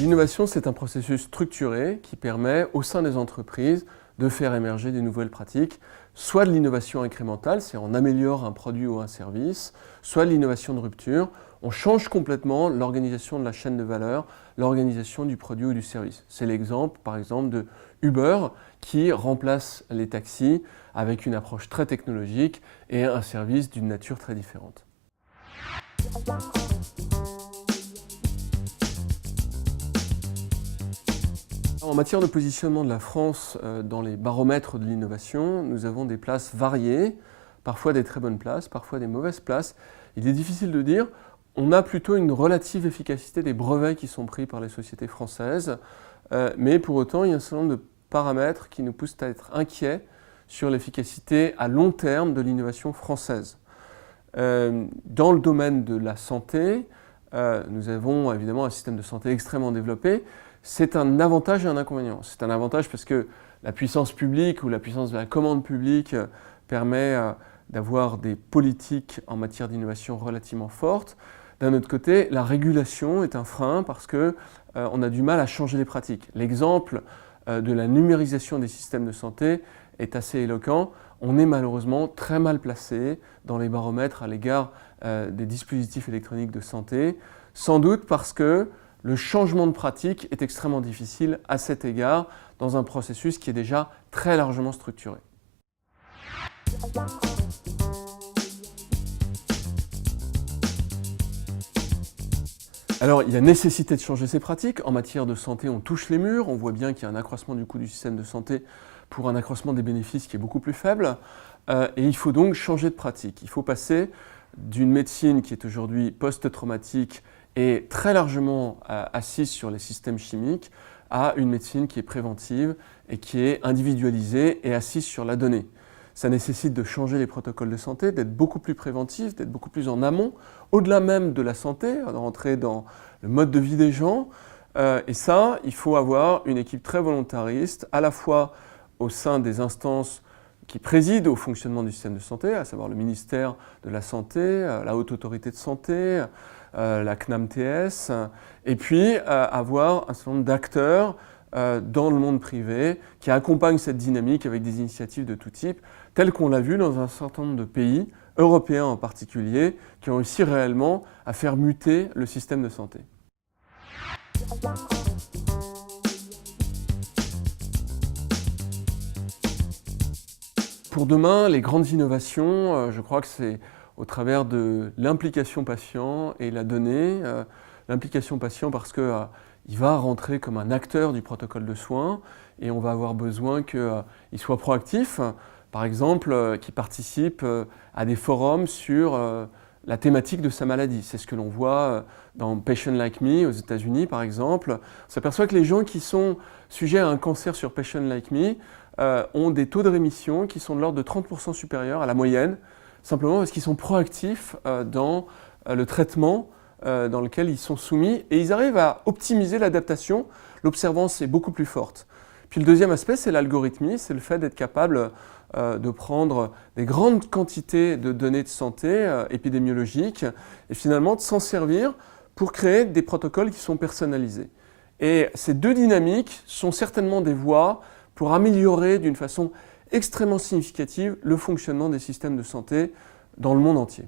L'innovation, c'est un processus structuré qui permet au sein des entreprises de faire émerger des nouvelles pratiques, soit de l'innovation incrémentale, c'est on améliore un produit ou un service, soit de l'innovation de rupture, on change complètement l'organisation de la chaîne de valeur, l'organisation du produit ou du service. C'est l'exemple, par exemple, de Uber qui remplace les taxis avec une approche très technologique et un service d'une nature très différente. En matière de positionnement de la France dans les baromètres de l'innovation, nous avons des places variées, parfois des très bonnes places, parfois des mauvaises places. Il est difficile de dire, on a plutôt une relative efficacité des brevets qui sont pris par les sociétés françaises, mais pour autant il y a un certain nombre de paramètres qui nous poussent à être inquiets sur l'efficacité à long terme de l'innovation française. Dans le domaine de la santé, nous avons évidemment un système de santé extrêmement développé. C'est un avantage et un inconvénient. C'est un avantage parce que la puissance publique ou la puissance de la commande publique permet d'avoir des politiques en matière d'innovation relativement fortes. D'un autre côté, la régulation est un frein parce qu'on a du mal à changer les pratiques. L'exemple de la numérisation des systèmes de santé est assez éloquent. On est malheureusement très mal placé dans les baromètres à l'égard des dispositifs électroniques de santé, sans doute parce que le changement de pratique est extrêmement difficile à cet égard dans un processus qui est déjà très largement structuré. Alors, il y a nécessité de changer ces pratiques. En matière de santé, on touche les murs. On voit bien qu'il y a un accroissement du coût du système de santé pour un accroissement des bénéfices qui est beaucoup plus faible. Et il faut donc changer de pratique. Il faut passer d'une médecine qui est aujourd'hui post-traumatique et très largement assise sur les systèmes chimiques à une médecine qui est préventive et qui est individualisée et assise sur la donnée. Ça nécessite de changer les protocoles de santé, d'être beaucoup plus préventif, d'être beaucoup plus en amont, au-delà même de la santé, de rentrer dans le mode de vie des gens. Et ça, il faut avoir une équipe très volontariste, à la fois au sein des instances qui président au fonctionnement du système de santé, à savoir le ministère de la Santé, la Haute Autorité de Santé, la CNAMTS, et puis avoir un certain nombre d'acteurs dans le monde privé qui accompagnent cette dynamique avec des initiatives de tout type, telles qu'on l'a vu dans un certain nombre de pays, européens en particulier, qui ont réussi réellement à faire muter le système de santé. Pour demain, les grandes innovations, je crois que c'est au travers de l'implication patient et la donnée. L'implication patient parce qu'il va rentrer comme un acteur du protocole de soins et on va avoir besoin qu'il soit proactif, par exemple, qu'il participe à des forums sur la thématique de sa maladie. C'est ce que l'on voit dans Patient Like Me aux États-Unis, par exemple. On s'aperçoit que les gens qui sont sujets à un cancer sur Patient Like Me ont des taux de rémission qui sont de l'ordre de 30% supérieurs à la moyenne, simplement parce qu'ils sont proactifs dans le traitement dans lequel ils sont soumis et ils arrivent à optimiser l'adaptation. L'observance est beaucoup plus forte. Puis le deuxième aspect, c'est l'algorithmie, c'est le fait d'être capable de prendre des grandes quantités de données de santé épidémiologiques et finalement de s'en servir pour créer des protocoles qui sont personnalisés. Et ces deux dynamiques sont certainement des voies pour améliorer d'une façon extrêmement significative le fonctionnement des systèmes de santé dans le monde entier.